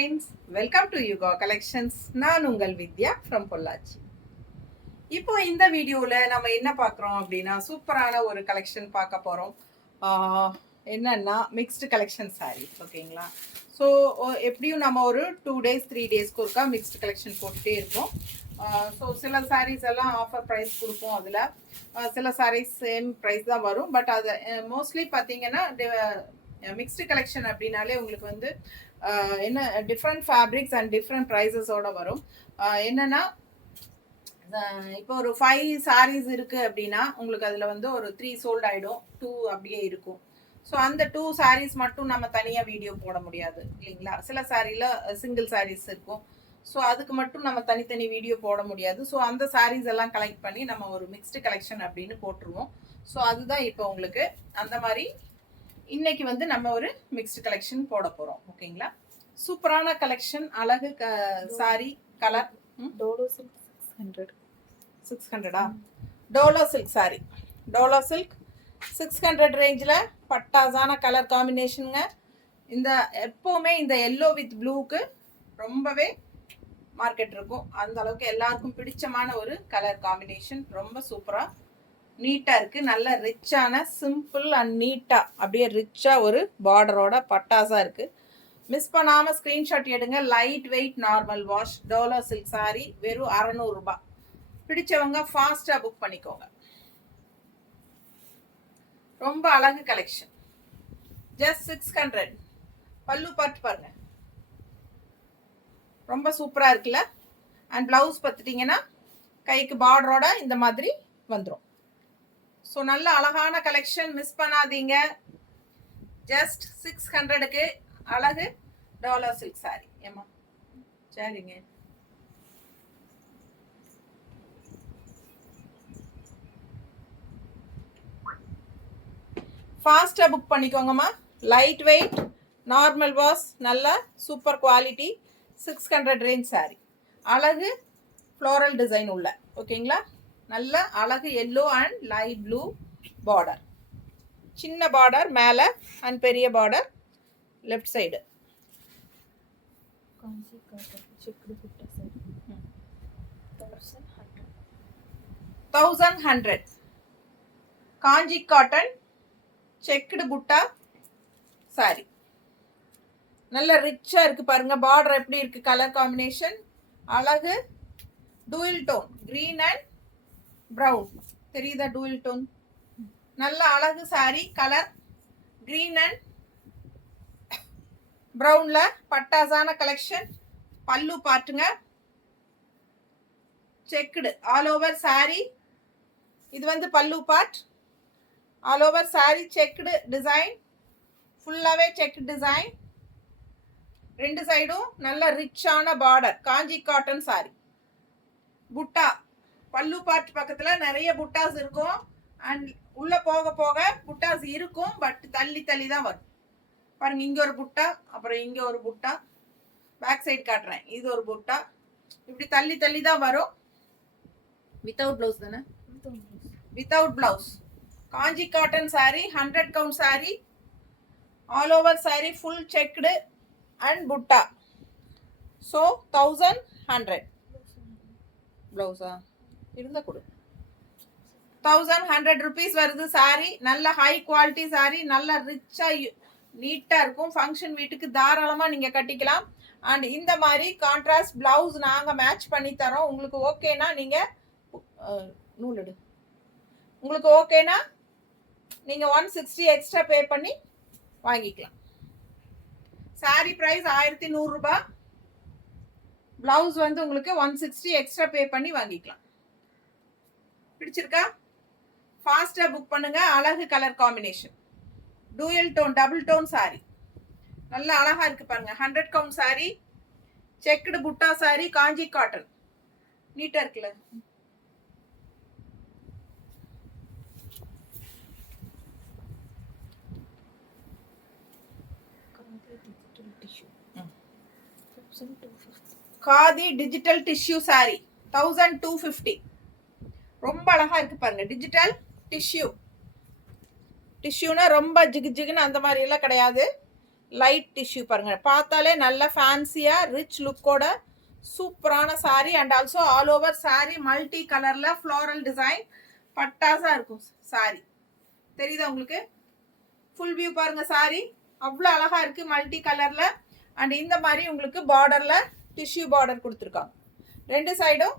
Friends, welcome to Yuga collections. நான் உங்கள் வித்யா from Pollachi. இப்போ இந்த வீடியோவில் நம்ம என்ன பார்க்குறோம் அப்படின்னா, சூப்பரான ஒரு கலெக்ஷன் பார்க்க போகிறோம். என்னன்னா மிக்ஸ்டு கலெக்ஷன் சாரீஸ். ஓகேங்களா? ஸோ எப்படியும் நம்ம ஒரு 2 days 3 daysக்கு ஒருக்கா மிக்ஸ்டு கலெக்ஷன் போட்டுகிட்டே இருக்கோம். ஸோ சில சாரீஸ் எல்லாம் ஆஃபர் ப்ரைஸ் கொடுப்போம். அதில் சில சாரீஸ் சேம் ப்ரைஸ் தான் வரும். பட் அது மோஸ்ட்லி பார்த்தீங்கன்னா மிக்ஸ்டு கலெக்ஷன் அப்படின்னாலே உங்களுக்கு வந்து என்ன டிஃப்ரெண்ட் ஃபேப்ரிக்ஸ் அண்ட் டிஃப்ரெண்ட் ப்ரைஸஸோட வரும். என்னன்னா இப்போ ஒரு 5 சாரீஸ் இருக்குது அப்படின்னா உங்களுக்கு அதில் வந்து ஒரு 3 சோல்ட் ஆகிடும், 2 அப்படியே இருக்கும். ஸோ அந்த 2 சாரீஸ் மட்டும் நம்ம தனியாக வீடியோ போட முடியாது இல்லைங்களா? சில சாரியில் சிங்கிள் சாரீஸ் இருக்கும். ஸோ அதுக்கு மட்டும் நம்ம தனித்தனி வீடியோ போட முடியாது. ஸோ அந்த சாரீஸ் எல்லாம் கலெக்ட் பண்ணி நம்ம ஒரு மிக்ஸ்டு கலெக்ஷன் அப்படின்னு போட்டுருவோம். ஸோ அதுதான் இப்போ உங்களுக்கு அந்த மாதிரி இன்னைக்கு வந்து நம்ம ஒரு மிக்ஸ்டு கலெக்ஷன் போட போகிறோம். ஓகேங்களா? சூப்பரான கலெக்ஷன், அழகு sari colour. Dolo silk 600. Dolo silk sorry, Dolo silk 600 ரேஞ்சில் பட்டாசான கலர் காம்பினேஷனுங்க. இந்த எப்போவுமே இந்த எல்லோ வித் ப்ளூக்கு ரொம்பவே மார்க்கெட் இருக்கும். அந்த அளவுக்கு எல்லாருக்கும் பிடிச்சமான ஒரு கலர் காம்பினேஷன். ரொம்ப சூப்பராக நீட்டாக இருக்குது. நல்ல ரிச்சான சிம்பிள் அண்ட் நீட்டாக அப்படியே ரிச்சாக ஒரு பார்டரோட பட்டாஸாக இருக்குது. மிஸ் பண்ணாமல் ஸ்க்ரீன்ஷாட் எடுங்க. Light weight normal wash Dolo silk sorry வெறும் 600 ரூபாய். பிடிச்சவங்க ஃபாஸ்ட்டாக புக் பண்ணிக்கோங்க. ரொம்ப அழகு கலெக்ஷன். ஜஸ்ட் 600. பல்லு பார்த்து பாருங்க, ரொம்ப சூப்பராக இருக்குல்ல? அண்ட் ப்ளவுஸ் பார்த்துட்டிங்கன்னா கைக்கு பார்டரோட இந்த மாதிரி வந்துடும். ஸோ நல்ல அழகான கலெக்ஷன், மிஸ் பண்ணாதீங்க. ஜஸ்ட் 600க்கு அழகு டோலோ சில்க் சாரி. ஏமா சரிங்க. ஃபாஸ்ட்டாக புக் பண்ணிக்கோங்கம்மா. லைட் வெயிட் நார்மல் வாஷ், நல்ல சூப்பர் குவாலிட்டி 600 ரேஞ்ச் சாரி. அழகு ஃப்ளோரல் டிசைன் உள்ள. ஓகேங்களா? நல்ல அழகு yellow and light blue border. சின்ன பார்டர் மேலே அண்ட் பெரிய border left side. Kanchi cotton checked புட்டா சாரி 1100. காஞ்சி காட்டன் செக்குடு புட்டா சாரி. நல்ல ரிச்சாக இருக்குது பாருங்க. பார்டர் எப்படி இருக்குது, கலர் காம்பினேஷன் அழகு. Dual tone green and brown தெரியுதா? டூயல் டோன் நல்ல அழகு சாரி. கலர் க்ரீன் அண்ட் ப்ரௌனில் பட்டாசான கலெக்ஷன். பல்லு பாட்டுங்க, செக்குடு ஆல் ஓவர் சாரி. இது வந்து பல்லு part. All over sari checked design, ஃபுல்லாகவே செக் டிசைன். 2 சைடும் நல்ல ரிச்சான பார்டர். காஞ்சி காட்டன் சாரி. புட்டா பல்லு பார்ட் பக்கத்தில் நிறைய புட்டாஸ் இருக்கும். அண்ட் உள்ளே போக போக புட்டாஸ் இருக்கும், பட் தள்ளி தள்ளி தான் வரும். பாருங்க, இங்கே ஒரு புட்டா, அப்புறம் இங்கே ஒரு புட்டா. பேக் சைடு காட்டுறேன். இது ஒரு புட்டா. இப்படி தள்ளி தள்ளி தான் வரும். வித்தவுட் ப்ளவுஸ் தானே? Without blouse. Kanchi cotton sorry 100 count sorry. All over sorry full checked and புட்டா. ஸோ 1100. ப்ளவுஸா இருந்தால் கொடு. 1100 rupees வருது சாரி. நல்ல ஹை குவாலிட்டி சாரி, நல்ல ரிச்சாக நீட்டாக இருக்கும். ஃபங்க்ஷன் வீட்டுக்கு தாராளமாக நீங்கள் கட்டிக்கலாம். அண்ட் இந்த மாதிரி கான்ட்ராஸ்ட் ப்ளவுஸ் நாங்கள் மேட்ச் பண்ணி தரோம். உங்களுக்கு ஓகேனா நீங்கள் நூல் எடு. உங்களுக்கு ஓகேனா நீங்கள் 160 எக்ஸ்ட்ரா பே பண்ணி வாங்கிக்கலாம். சாரி ப்ரைஸ் 1100 ரூபாய். ப்ளவுஸ் வந்து உங்களுக்கு 160 எக்ஸ்ட்ரா பே பண்ணி வாங்கிக்கலாம். பிடிச்சிருக்கா? ஃபாஸ்ட்டாக புக் பண்ணுங்க. அழகு colour combination, dual tone double tone sari. நல்ல அழகா இருக்கு பாருங்க. 100 கவுண்ட் சாரி, செக்குடு புட்டா சாரி, காஞ்சி காட்டன். நீட்டா இருக்குல்ல? Khadi digital tissue sari 1250. ரொம்ப அழகா இருக்கு பாருங்க. Digital tissue. டிஷ்யூனா ரொம்ப ஜிகு ஜிகுன்னு அந்த மாதிரி எல்லாம் கிடையாது. லைட் டிஷ்யூ பாருங்க, பார்த்தாலே நல்ல ஃபேன்சியா ரிச் லுக்கோட சூப்பரான sorry. And also all over sorry multi கலர்ல ஃப்ளோரல் டிசைன் பட்டாசா இருக்கும் சாரி. தெரியுதா உங்களுக்கு? ஃபுல் வியூ பாருங்க சாரி அவ்வளோ அழகா இருக்கு மல்டி கலர்ல. அண்ட் இந்த மாதிரி உங்களுக்கு பார்டர்ல டிஷ்யூ பார்டர் கொடுத்துருக்காங்க. ரெண்டு சைடும்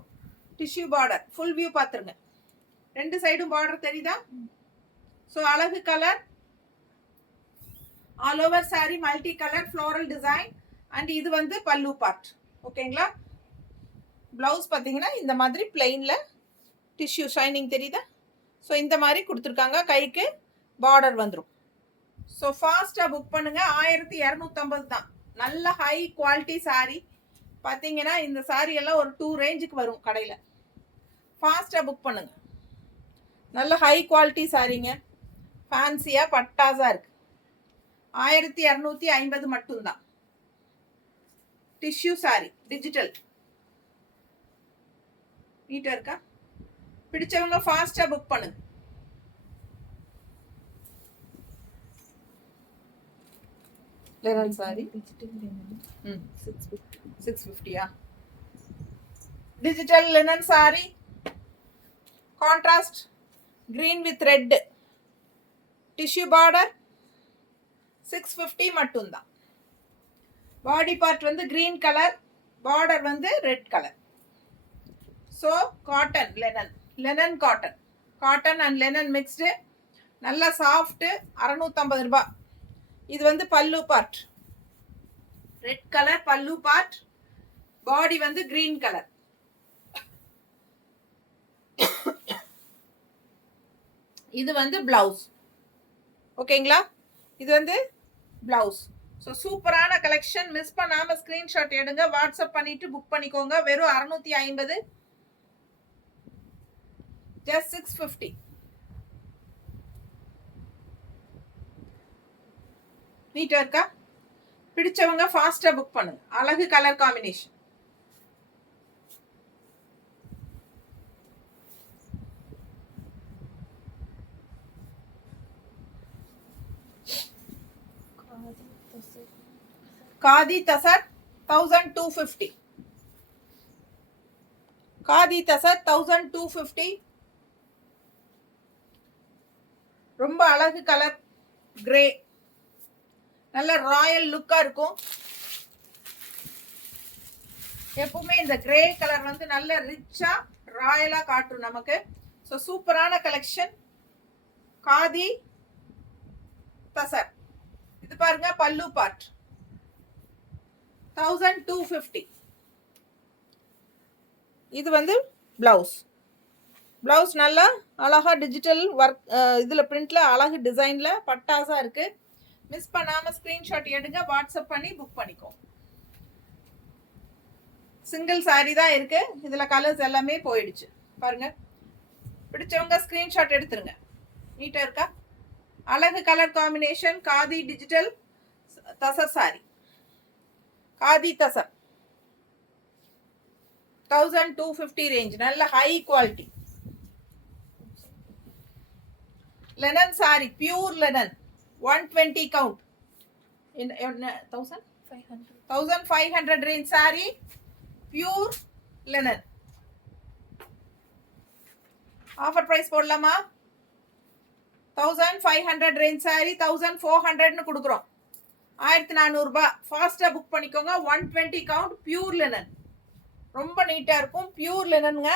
டிஷ்யூ பார்டர். ஃபுல் வியூ பார்த்துருங்க, ரெண்டு சைடும் பார்டர் தெரியுதா? ஸோ அழகு colour all over sorry multi colour floral design. And இது வந்து பல்லு பார்ட். ஓகேங்களா? பிளவுஸ் பார்த்தீங்கன்னா இந்த மாதிரி பிளெயின்ல டிஷ்யூ ஷைனிங் தெரியுதா? ஸோ இந்த மாதிரி கொடுத்துருக்காங்க. கைக்கு பார்டர் வந்துடும். ஸோ ஃபாஸ்ட்டாக புக் பண்ணுங்க. 1250 தான். நல்ல ஹை குவாலிட்டி சாரி. பார்த்தீங்கன்னா இந்த சாரி எல்லாம் ஒரு 2 ரேஞ்சுக்கு வரும் கடையில். ஃபாஸ்ட்டாக புக் பண்ணுங்க. நல்ல ஹை குவாலிட்டி சாரிங்க, ஃபேன்சியாக பட்டாஸாக இருக்கு. 1250 மட்டும்தான். Tissue sorry digital. நீட்டாக இருக்கா? பிடிச்சவங்க ஃபாஸ்ட்டாக புக் பண்ணுங்க. Linen sorry digital linen 650. Digital linen sorry contrast green with red tissue border 650 மட்டும்தான். பாடி பார்ட் வந்து கிரீன் கலர், பார்டர் வந்து red colour. So cotton linen, linen cotton, cotton and linen mixed, நல்லா soft. 650 ரூபாய். இது வந்து பல்லு part, red colour பல்லு part. பாடி வந்து கிரீன் கலர். இது வந்து பிளவுஸ். ஓகேங்களா? இது வந்து பிளவுஸ். ஸோ சூப்பரான கலெக்ஷன். மிஸ் பண்ணாம ஸ்கிரீன்ஷாட் எடுங்க, வாட்ஸ்அப் பண்ணிட்டு புக் பண்ணிக்கோங்க. வெறும் 650, ஜஸ்ட் 650. நீட்டா இருக்கா? பிடிச்சவங்க ஃபாஸ்டா புக் பண்ணுங்க. அழகு கலர் காம்பினேஷன். காதி தசர் 1250. காதி தசர் 1250. ரொம்ப அழகு கலர் கிரே, நல்ல ராயல் லுக்கா இருக்கும். எப்பவுமே இந்த கிரே கலர் வந்து நல்ல ரிச்சா ராயலா காட்டும் நமக்கு. ஸோ சூப்பரான கலெக்ஷன். காதி தசர். இது பாருங்க பல்லு பார்ட் 1250. இது வந்து பிளவுஸ். பிளவுஸ் நல்லா அழகா டிஜிட்டல் ஒர்க் இதில் பிரிண்ட்ல அழகு டிசைன்ல பட்டாசா இருக்கு. மிஸ் பண்ணாம ஸ்கிரீன்ஷாட் எடுங்க, வாட்ஸ்அப் பண்ணி புக் பண்ணிக்கோ. சிங்கிள் சாரி தான் இருக்கு, இதுல கலர்ஸ் எல்லாமே போயிடுச்சு. பாருங்க, பிடிச்சவங்க ஸ்கிரீன்ஷாட் எடுத்துருங்க. நீட்டா இருக்கா? அழகு colour combination. Khadi digital tussar sorry, khadi tussar 1250 range. நல்ல high quality linen sorry, pure linen 120 count. 1500 range saree, pure linen. Offer price போடலாமா? 1500 range saree 1400 னு கொடுக்குறோம். 1400 ரூபாய். ஃபாஸ்டா புக் பண்ணிக்கோங்க. 120 count pure linen. ரொம்ப நீட்டா இருக்கும். பியூர் லினனுங்க,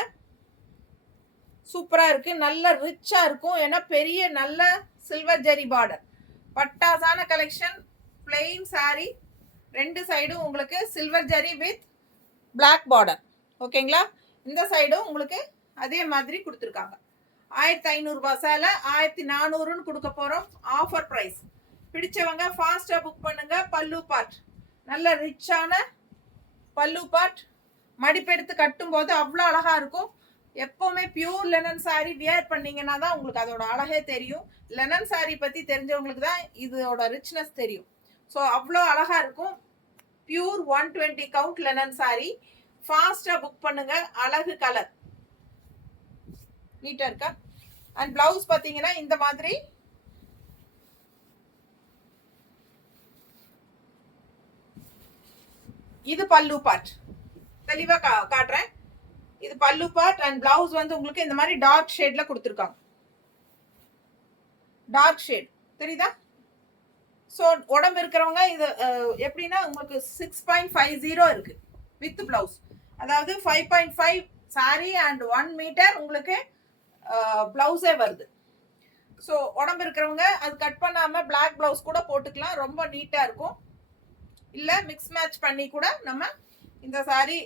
சூப்பரா இருக்கு. நல்ல ரிச்சா இருக்கும். ஏன்னா பெரிய நல்ல சில்வர் ஜெரி பார்டர். பட்டாசான கலெக்ஷன். பிளெயின் சாரி, ரெண்டு சைடும் உங்களுக்கு silver zari with black border. ஓகேங்களா? இந்த சைடும் உங்களுக்கு அதே மாதிரி கொடுத்துருக்காங்க. 1500 ரூபாய் சேலை 1400ன்னு கொடுக்க போறோம். Offer price. பிடிச்சவங்க ஃபாஸ்டா புக் பண்ணுங்க. பல்லு பார்ட் நல்ல ரிச்சான பல்லு பார்ட். மடிப்பெடுத்து கட்டும் போது அவ்வளோ அழகா இருக்கும். எப்பவுமே பியூர் லெனன் சாரி வியர் பண்ணீங்கன்னா தான் உங்களுக்கு அதோட அழகே தெரியும். லெனன் சாரி பத்தி தெரிஞ்சவங்களுக்கு தான் இதோட ரிச்னஸ் தெரியும். ஸோ அவ்வளோ அழகா இருக்கும். Pure 120 count linen sorry. ஃபாஸ்டா புக் பண்ணுங்க. அழகு கலர். நீட்டா இருக்கா? அண்ட் பிளவுஸ் பார்த்தீங்கன்னா இந்த மாதிரி இது பல்லு பார்ட். தெளிவா காட்டுறேன். இது பல்லு பார்ட் அண்ட் பிளவுஸ் வந்து உங்களுக்கு இந்த மாதிரி டார்க் ஷேட்ல கொடுத்துருக்காங்க. டார்க் ஷேட் தெரியுதா? ஸோ உடம்பு இருக்கிறவங்க இது எப்படின்னா உங்களுக்கு 6.50 இருக்கு வித் பிளவுஸ். அதாவது 5.5 சாரி அண்ட் 1 மீட்டர் உங்களுக்கு பிளவுஸே வருது. ஸோ உடம்பு இருக்கிறவங்க அது கட் பண்ணாம பிளாக் பிளவுஸ் கூட போட்டுக்கலாம், ரொம்ப நீட்டா இருக்கும். இல்ல மிக்ஸ் மேட்ச் பண்ணி கூட நம்ம இந்த சாரி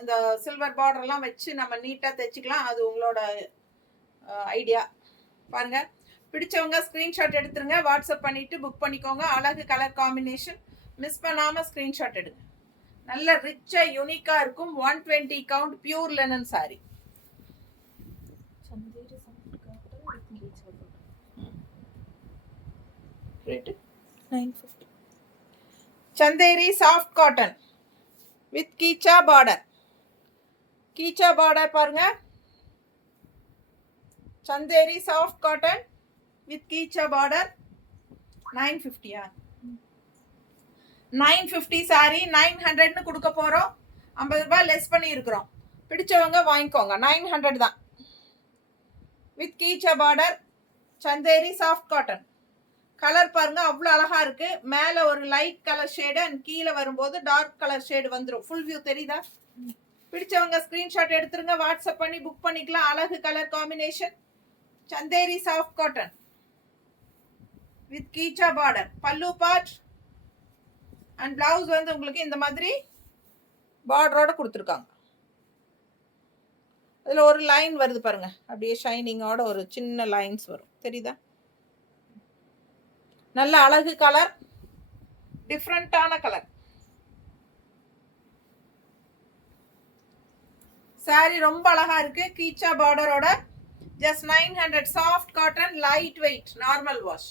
இந்த சில்வர் பார்டர்லாம் வச்சு நம்ம நீட்டா தைச்சிக்கலாம். அது உங்களோட ஐடியா. பாருங்க, பிடிச்சவங்க ஸ்கிரீன்ஷாட் எடுத்துருங்க, வாட்ஸ்அப் பண்ணிட்டு புக் பண்ணிக்கோங்க. அழகு கலர் காம்பினேஷன், மிஸ் பண்ணாம ஸ்கிரீன்ஷாட் எடுங்க. நல்ல ரிச்சா யூனிக்கா இருக்கும். 120 count pure linen sari. Chanderi soft cotton with கீச்சா பார்டர். கீச்சா பார்டர் பாருங்க. சந்தேரி சாஃப்ட் காட்டன் வித் கீச்சா பார்டர். 950. 950 சாரி 900 கொடுக்க போறோம். 50 ரூபாய் லெஸ் பண்ணி இருக்கிறோம். பிடிச்சவங்க வாங்கிக்கோங்க. 900 தான். வித் கீச்சா border, Chanderi soft cotton. Colour பாருங்க அவ்வளோ அழகா இருக்கு. மேல ஒரு லைட் கலர் ஷேடு அண்ட் கீழே வரும்போது டார்க் கலர் ஷேடு வந்துடும். ஃபுல் வியூ தெரியுதா? பிடிச்சவங்க ஸ்கிரீன்ஷாட் எடுத்துருங்க, வாட்ஸ்அப் பண்ணி புக் பண்ணிக்கலாம். அழகு colour combination, Chanderi soft cotton with கீச்சா பார்டர். பல்லு பார்ட் அண்ட் பிளவுஸ் வந்து உங்களுக்கு இந்த மாதிரி பார்டரோட கொடுத்துருக்காங்க. அதில் ஒரு லைன் வருது பாருங்க, அப்படியே ஷைனிங்கோட ஒரு சின்ன லைன்ஸ் வரும். தெரியுதா? நல்ல அழகு கலர், டிஃப்ரெண்டான கலர். சாரி ரொம்ப அழகா இருக்கு. கீச்சா பார்டரோட just 900. Soft cotton, light weight, normal wash,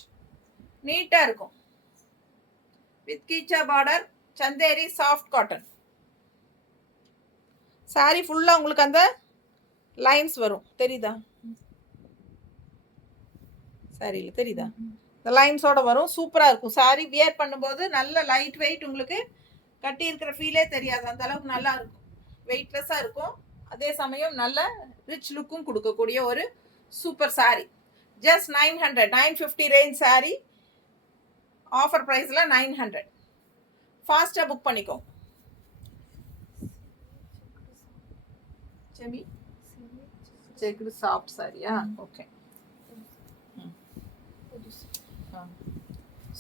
நீட்டா இருக்கும். வித் கீச்சா border, Chanderi soft cotton. Sari ஃபுல்லா உங்களுக்கு அந்த லைன்ஸ் வரும். தெரியுதா? சாரியில் தெரியுதா? இந்த லைன்ஸோட வரும். சூப்பரா இருக்கும். சாரி வியர் பண்ணும்போது நல்ல லைட் வெயிட், உங்களுக்கு கட்டி இருக்கிற ஃபீலே தெரியாது. அந்த அளவுக்கு நல்லா இருக்கும். வெயிட்லெஸ்ஸா இருக்கும். அதே சமயம் நல்ல ரிச் லுக்கும் கொடுக்கக்கூடிய ஒரு super sari. Just 900. 950 range sari. Offer ப்ரைஸில் 900. ஃபாஸ்ட்டாக புக் பண்ணிக்கோ. செமி செக்குடு சாஃப்ட் சாரியா? ஓகே.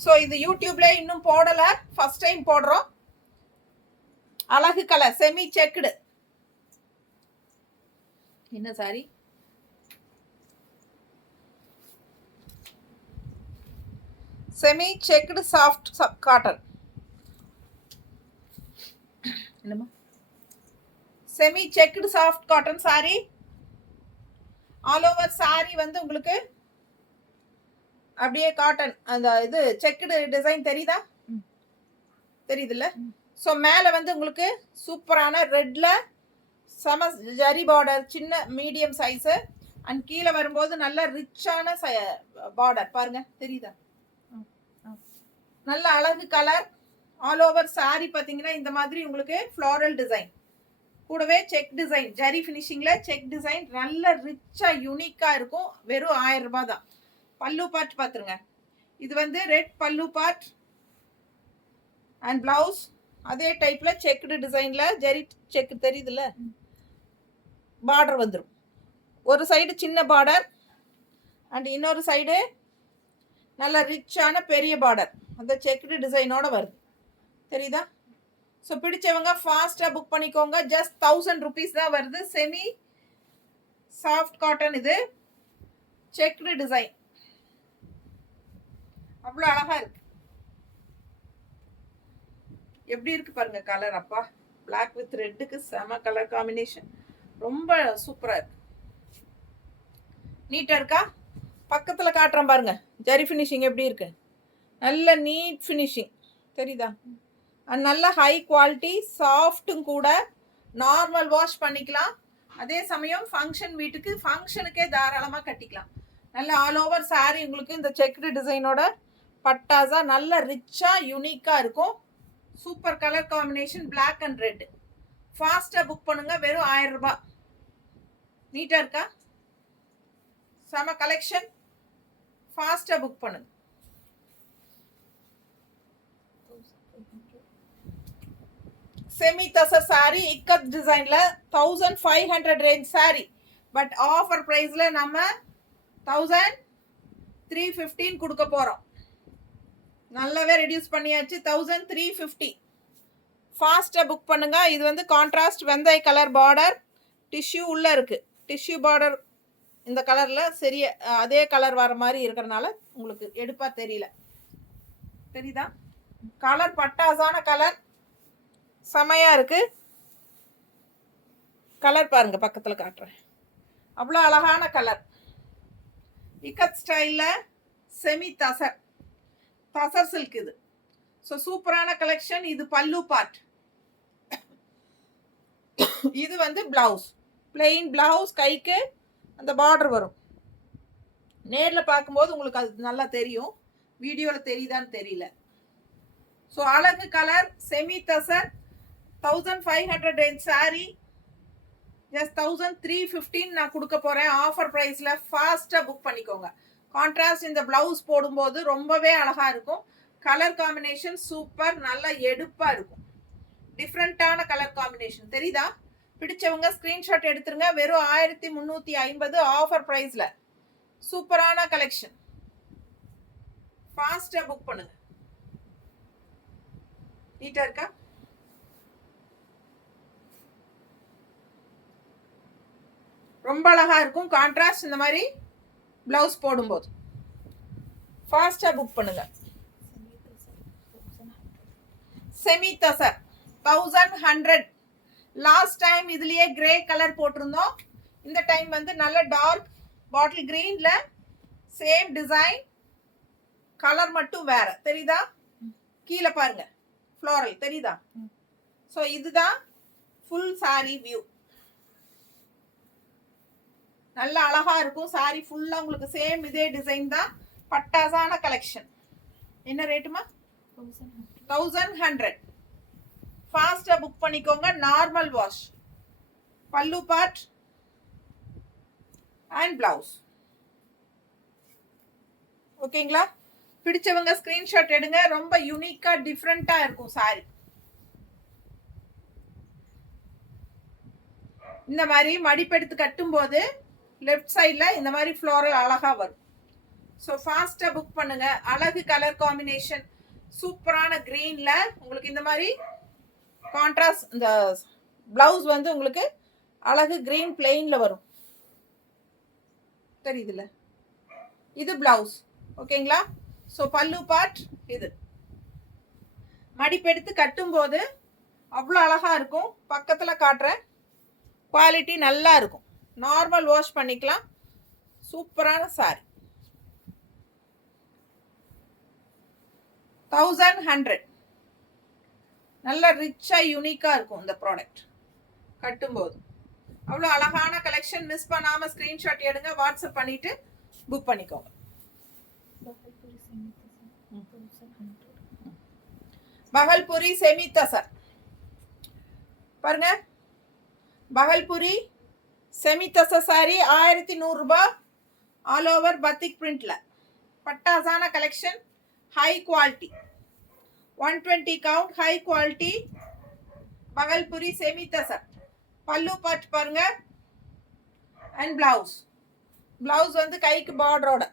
ஸோ இது யூடியூப்ல இன்னும் போடலை, ஃபர்ஸ்ட் டைம் போடுறோம். அழகு கலர் செமி செக்குடு. என்ன sari? Semi checked soft cotton. என்னமா? Semi checked soft cotton sari. All over sari வந்து உங்களுக்கு அப்படியே காட்டன் அந்த இது செக்குடு டிசைன் தெரியுதா? தெரியுதுல்ல? ஸோ மேலே வந்து உங்களுக்கு சூப்பரான ரெட்ல சம ஜரி பார்டர், சின்ன மீடியம் சைஸு அண்ட் கீழே வரும்போது நல்ல ரிச்சான பார்டர் பாருங்க. தெரியுதா? நல்ல அழகு கலர். ஆல் ஓவர் சாரி பார்த்தீங்கன்னா இந்த மாதிரி உங்களுக்கு ஃப்ளாரல் டிசைன், கூடவே செக் டிசைன், ஜரி ஃபினிஷிங்ல செக் டிசைன், நல்ல ரிச்சா யூனிக்கா இருக்கும். வெறும் 1000 ரூபாய் தான். பல்லு பார்ட் பார்த்துருங்க. இது வந்து ரெட் பல்லு பார்ட் அண்ட் பிளவுஸ் அதே டைப்ல செக்குடு டிசைன்ல ஜரி செக் தெரியுதுல்ல, பார்டர் வந்துடும். ஒரு சைடு சின்ன பார்டர் அண்ட் இன்னொரு சைடு நல்ல ரிச்சான பெரிய பார்டர் அந்த செக்குடு டிசைனோட வருது. தெரியுதா? ஸோ பிடிச்சவங்க ஃபாஸ்ட்டாக புக் பண்ணிக்கோங்க. ஜஸ்ட் 1000 rupees தான் வருது. செமி சாஃப்ட் காட்டன், இது செக்குடு டிசைன் அவ்வளோ அழகா இருக்கு. எப்படி இருக்கு பாருங்க கலர். அப்பா, பிளாக் வித் ரெட்டுக்கு செம கலர் காம்பினேஷன், ரொம்ப சூப்பரா இருக்கு. நீட்டா இருக்கா? பக்கத்தில் காட்டுறேன் பாருங்க ஜரி ஃபினிஷிங் எப்படி இருக்கு. நல்ல நீட் ஃபினிஷிங் தெரியுதா? அண்ட் நல்ல ஹை குவாலிட்டி, சாஃப்ட்டும் கூட. நார்மல் வாஷ் பண்ணிக்கலாம். அதே சமயம் ஃபங்க்ஷன் வீட்டுக்கு ஃபங்க்ஷனுக்கே தாராளமாக கட்டிக்கலாம். நல்ல ஆல் ஓவர் சாரி உங்களுக்கு இந்த செக்குடு டிசைனோட பட்டாசா நல்ல ரிச்சா யூனிக்கா இருக்கும். Super colour combination Black and red. ஃபாஸ்ட்டாக புக் பண்ணுங்க, வெறும் 1000 ரூபாய். நீட்டாக இருக்கா? செம கலெக்ஷன், ஃபாஸ்ட்டாக புக் பண்ணுங்க. செமி தசர் சாரி இக்கத் டிசைன்ல 1500 ரேஞ்ச் சாரி. பட் ஆஃபர் பிரைஸ்ல நம்ம 1315 கொடுக்க போறோம். நல்லாவே ரெடியூஸ் பண்ணியாச்சு. 1350. ஃபாஸ்ட்டாக புக் பண்ணுங்க. இது வந்து கான்ட்ராஸ்ட் வெந்தய கலர் பார்டர், டிஷ்யூ உள்ள இருக்கு. டிஷ்யூ பார்டர் இந்த கலர்ல சரிய அதே கலர் வர மாதிரி இருக்கிறனால உங்களுக்கு எடுப்பா தெரியல. தெரியுதா? கலர் பட்டாசான கலர், செமையா இருக்கு. கலர் பாருங்க, பக்கத்துல காட்டுறேன். அவ்வளோ அழகான கலர். இக்கத் ஸ்டைல்ல செமி தசர், தசர் சில்க் இது. ஸோ சூப்பரான கலெக்ஷன். இது பல்லு பார்ட், இது வந்து பிளவுஸ், பிளெயின் பிளவுஸ், கைக்கு அந்த பார்டர் வரும். நேரில் பார்க்கும்போது உங்களுக்கு அது நல்லா தெரியும், வீடியோவில் தெரியுதான்னு தெரியல. ஸோ அழகு colour, semi tussar, 1500 range sorry, just 1315 நான் கொடுக்க போகிறேன் ஆஃபர் ப்ரைஸில். ஃபாஸ்ட்டாக புக் பண்ணிக்கோங்க. கான்ட்ராஸ்ட் இந்த ப்ளவுஸ் போடும்போது ரொம்பவே அழகாக இருக்கும். கலர் காம்பினேஷன் சூப்பர், நல்லா எடுப்பாக இருக்கும். டிஃப்ரெண்ட்டான கலர் காம்பினேஷன் தெரியுதா? பிடிச்சவங்க ஸ்க்ரீன்ஷாட் எடுத்துருங்க. வெறும் 1350 ஆஃபர் ப்ரைஸில். சூப்பரான கலெக்ஷன், ஃபாஸ்ட்டாக புக் பண்ணுங்க. நீட்டாக இருக்கா? ரொம்ப அழகா இருக்கும் கான்ட்ராஸ்ட் இந்த மாதிரி பிளவுஸ் போடும்போது. ஃபாஸ்ட்டாக புக் பண்ணுங்க. செமி தசர் 1100. லாஸ்ட் டைம் இதுலயே கிரே கலர் போட்டிருந்தோம். இந்த டைம் வந்து நல்ல டார்க் பாட்டில் கிரீன்ல சேம் டிசைன், கலர் மட்டும் வேற. தெரியுதா? கீழே பாருங்க, ஃப்ளோரல் தெரியுதா? ஸோ இதுதான் ஃபுல் சாரி வியூ. நல்ல அழகா இருக்கும் சாரி ஃபுல்லா. உங்களுக்கு சேம் இதே டிசைன் தான். பட்டாசான கலெக்ஷன். என்ன ரேட்டுமா? 1100. ஃபாஸ்டா புக் பண்ணிக்கோங்க. நார்மல் வாஷ், பல்லு பார்ட் அண்ட் பிளவுஸ். ஓகேங்களா? பிடிச்சவங்க ஸ்கிரீன்ஷாட் எடுங்க. ரொம்ப யூனிக்கா டிஃப்ரெண்டா இருக்கும் சாரி. இந்த மாதிரி மடிப்பெடுத்து கட்டும் போது லெஃப்ட் சைட்ல இந்த மாதிரி ஃப்ளோரல் அழகா வரும். ஸோ ஃபாஸ்டா புக் பண்ணுங்க. அழகு கலர் காம்பினேஷன், சூப்பரான கிரீன்ல உங்களுக்கு இந்த மாதிரி கான்ட்ராஸ்ட். இந்த பிளவுஸ் வந்து உங்களுக்கு அழகு கிரீன் பிளெயின்ல வரும். தெரியுதுல்ல? இது பிளவுஸ். ஓகேங்களா? ஸோ பல்லு பார்ட் இது. மடிப்பெடுத்து கட்டும் போது அவ்வளோ அழகா இருக்கும். பக்கத்துல காட்டுறேன். குவாலிட்டி நல்லா இருக்கும். நார்மல் வாஷ் பண்ணிக்கலாம். சூப்பரான சாரி. 1100. நல்ல ரிச்சா யூனிக்கா இருக்கும் இந்த ப்ராடக்ட் கட்டும்போது. அவ்வளோ அழகான கலெக்ஷன். மிஸ் பண்ணாம ஸ்கிரீன்ஷாட் எடுங்க, வாட்ஸ்அப் பண்ணிட்டு புக் பண்ணிக்கோங்க. பகல்புரி செமி தசர் பாருங்க. பகல்புரி செமி தசர் சாரி 1100 ரூபாய். ஆல் ஓவர் பத்திக் பிரிண்ட்ல பட்டாசான collection. High quality, 120 count, high quality Bhagalpuri semi tussar. பல்லு பார்ட் பாருங்க அண்ட் பிளவுஸ். பிளவுஸ் வந்து கைக்கு பார்டரோட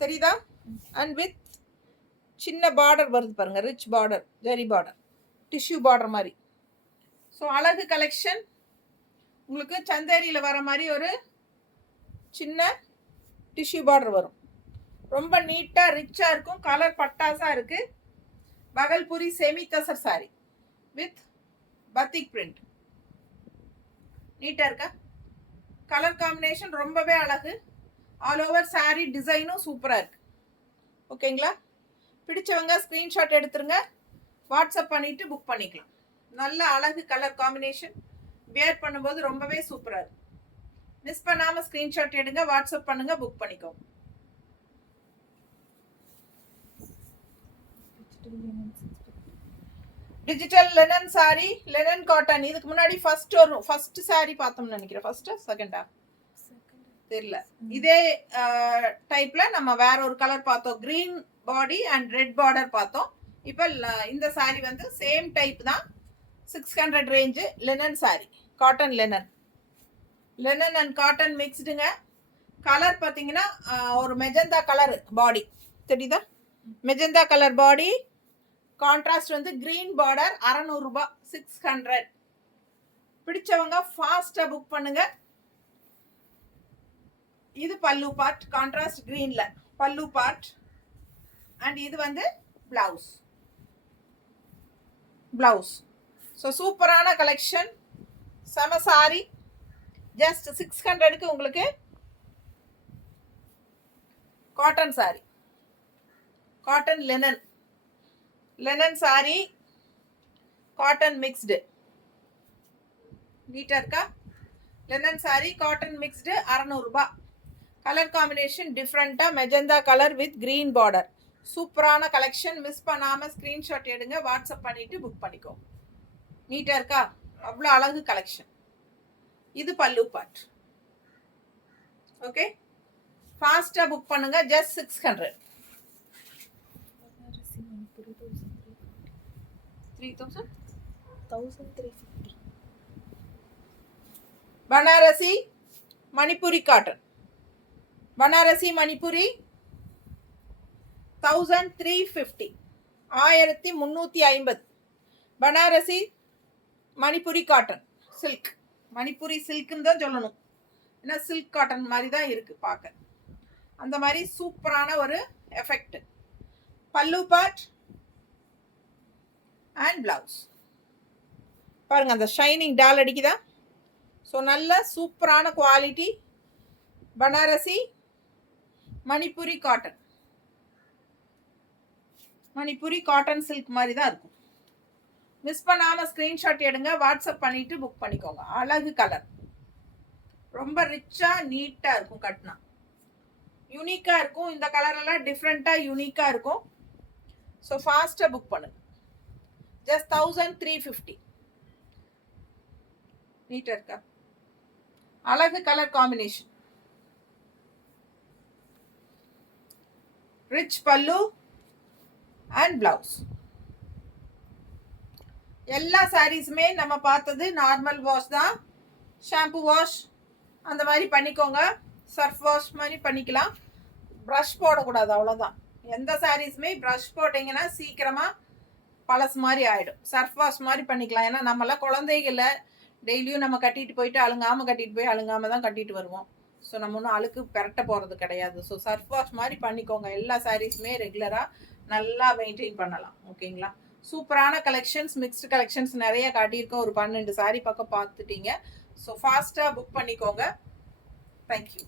தெரியுதா? அண்ட் வித் சின்ன பார்டர் வருது பாருங்க, ரிச் பார்டர், ஜெரி பார்டர், டிஷ்யூ பார்டர் மாதிரி. ஸோ அழகு கலெக்ஷன். உங்களுக்கு சந்தேரியில் வர மாதிரி ஒரு சின்ன டிஷ்யூ பார்டர் வரும். ரொம்ப நீட்டாக ரிச்சாக இருக்கும். கலர் பட்டாசாக இருக்குது. Bhagalpuri semi tussar sorry with பத்திக் print. நீட்டாக இருக்கா? கலர் காம்பினேஷன் ரொம்பவே அழகு. ஆல் ஓவர் சாரி டிசைனும் சூப்பராக இருக்குது. ஓகேங்களா? பிடிச்சவங்க ஸ்க்ரீன்ஷாட் எடுத்துருங்க, வாட்ஸ்அப் பண்ணிவிட்டு புக் பண்ணிக்கலாம். நல்ல அழகு கலர் காம்பினேஷன். வியர் பண்ணும்போது ரொம்பவே சூப்பராக இருக்கு. மிஸ் பண்ணாமல் ஸ்க்ரீன்ஷாட் எடுங்க, வாட்ஸ்அப் பண்ணுங்க, புக் பண்ணிக்கோங்க. Digital linen sorry, linen cotton. இதுக்கு முன்னாடி ஃபர்ஸ்ட் சாரி பார்த்தோம்னு நினைக்கிறேன். ஃபர்ஸ்டா செகண்டா தெரியல. இதே டைப்ல நம்ம வேற ஒரு கலர் பார்த்தோம். Green body and red border பார்த்தோம். இப்போ இந்த சாரி வந்து சேம் டைப் தான். 600 range linen sari, cotton linen. Linen and cotton மிக்ஸ்டுங்க. கலர் பார்த்தீங்கன்னா ஒரு மெஜந்தா கலர் பாடி தெரியுதா? மெஜந்தா கலர் பாடி, கான்ட்ராஸ்ட் வந்து கிரீன் பார்டர். 600 ரூபாய், 600. பிடிச்சவங்க ஃபாஸ்டா புக் பண்ணுங்க. இது பல்லு பார்ட், கான்ட்ராஸ்ட் கிரீன்ல பல்லு பார்ட். அண்ட் இது வந்து பிளவுஸ். ஸோ சூப்பரான கலெக்ஷன், செம சாரி. ஜஸ்ட் 600க்கு உங்களுக்கு cotton sorry, cotton linen sari, cotton mixed. நீட்டா இருக்கா? லெனன் சாரி காட்டன் மிக்ஸ்டு 600 ரூபாய். கலர் காம்பினேஷன் டிஃப்ரெண்டா magenta colour with green border. சூப்பரான கலெக்ஷன். மிஸ் பண்ணாம ஸ்கிரீன்ஷாட் எடுங்க, வாட்ஸ்அப் பண்ணிட்டு புக் பண்ணிக்கோ. நீட்டா இருக்கா? அவ்வளோ அழகு கலெக்ஷன். இது பல்லு பார்ட். ஓகே, ஃபாஸ்டா புக் பண்ணுங்க. Just 600. 1350. Banarasi Manipuri cotton. Banarasi Manipuri 1350, 1350. Banarasi Manipuri cotton silk. Manipuri சில்க்னு தான் சொல்லணும், ஏன்னா சில்க் காட்டன் மாதிரி தான் இருக்கு பார்க்க. அந்த மாதிரி சூப்பரான ஒரு எஃபெக்ட். பல்லு பார்ட் அண்ட் பிளவுஸ் பாருங்க, அந்த ஷைனிங் டால் அடிக்குதா? ஸோ நல்ல சூப்பரான quality. Banarasi Manipuri cotton, Manipuri cotton silk மாதிரி தான் இருக்கும். மிஸ் பண்ணாம ஸ்கிரீன்ஷாட் எடுங்க, வாட்ஸ்அப் பண்ணிட்டு புக் பண்ணிக்கோங்க. அழகு கலர், ரொம்ப ரிச்சா நீட்டா இருக்கும். கட்டினா யூனிக்கா இருக்கும். இந்த கலர் எல்லாம் டிஃப்ரெண்டா யூனிக்கா இருக்கும். ஸோ ஃபாஸ்டா புக் பண்ணுங்க. ஜஸ்ட் 1350. நீட்டா இருக்கா? அழகு கலர் காம்பினேஷன். ரிச் பல்லு அண்ட் பிளவுஸ். எல்லா சாரீஸுமே நம்ம பார்த்தது நார்மல் வாஷ் தான். ஷாம்பு வாஷ் அந்த மாதிரி பண்ணிக்கோங்க. சர்ஃப் வாஷ் மாதிரி பண்ணிக்கலாம். ப்ரஷ் போடக்கூடாது, அவ்வளோதான். எந்த சாரீஸுமே ப்ரஷ் போட்டிங்கன்னா சீக்கிரமாக பழசு மாதிரி ஆகிடும். சர்ஃப் வாஷ் மாதிரி பண்ணிக்கலாம். ஏன்னா நம்மளாம் குழந்தைகள டெய்லியும் நம்ம கட்டிட்டு போயிட்டு அழுங்காமல் தான் கட்டிட்டு வருவோம். ஸோ நம்ம ஒன்றும் அழுக்கு பெரட்ட போகிறது கிடையாது. ஸோ சர்ஃப் வாஷ் மாதிரி பண்ணிக்கோங்க. எல்லா சாரீஸுமே ரெகுலராக நல்லா மெயின்டைன் பண்ணலாம். ஓகேங்களா? சூப்பரான கலெக்ஷன்ஸ், மிக்ஸ்டு கலெக்ஷன்ஸ் நிறைய காட்டியிருக்கோம். ஒரு 12 சாரீ பக்கம் பார்த்துட்டீங்க. ஸோ ஃபாஸ்ட்டாக புக் பண்ணிக்கோங்க. தேங்க்யூ.